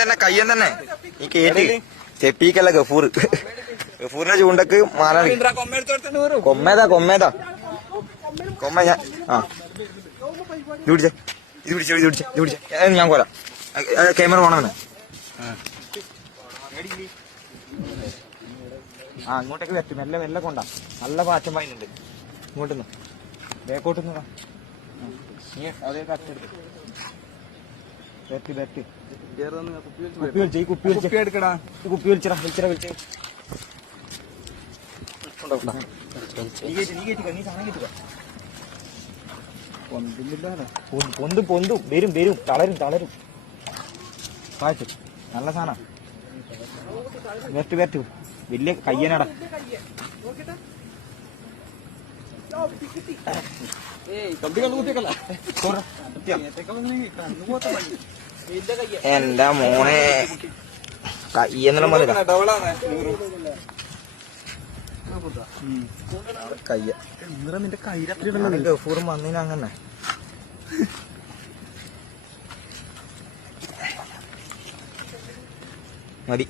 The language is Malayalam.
തന്നെ കയ്യൻ തന്നെ. ഈ കേട്ടി ചെപ്പിക്കല്ല ഗഫൂർ. ഗഫൂറിന്റെ ചൂണ്ടക്ക് മാറി കൊമ്മേതാ കൊമ്മേതാ. കൊമ്മ ഞാൻ ആ. ഇത് പിടിച്ചേ ഇത് പിടിച്ചേ ഇത് പിടിച്ചേ ഇത് പിടിച്ചേ. ഞാൻ പോരാ ക്യാമറ പോണവനെ ആ ഇങ്ങോട്ടേക്ക് വരട്ടെ. മെല്ലെ മെല്ലെ കൊണ്ടാ. നല്ല പാറ്റം പായുന്നുണ്ട്. ഇങ്ങോട്ടൊന്ന്. ബേക്കോട്ടൊന്നു അതേ കറക്റ്റ് വരട്ടി ബാറ്റ് കുപ്പി വലിച്ച കുപ്പി വലിച്ച. എടുക്കടാ. കുപ്പി വലിച്ചടാ വലിച്ചടാ വലിച്ച പൊന്ത് പൊന്തും വരും വരും. തളരും തളരും. കാച്ചു നല്ല സാധനം. ഏയ്, വരട്ടു. വലിയ കയ്യനടാ. എന്റെ മോനെ. കയ്യെന്നുള്ള മതി കയ്യ. നിന്റെ ഗഫൂറും വന്നിന് അങ്ങനെ. മതി.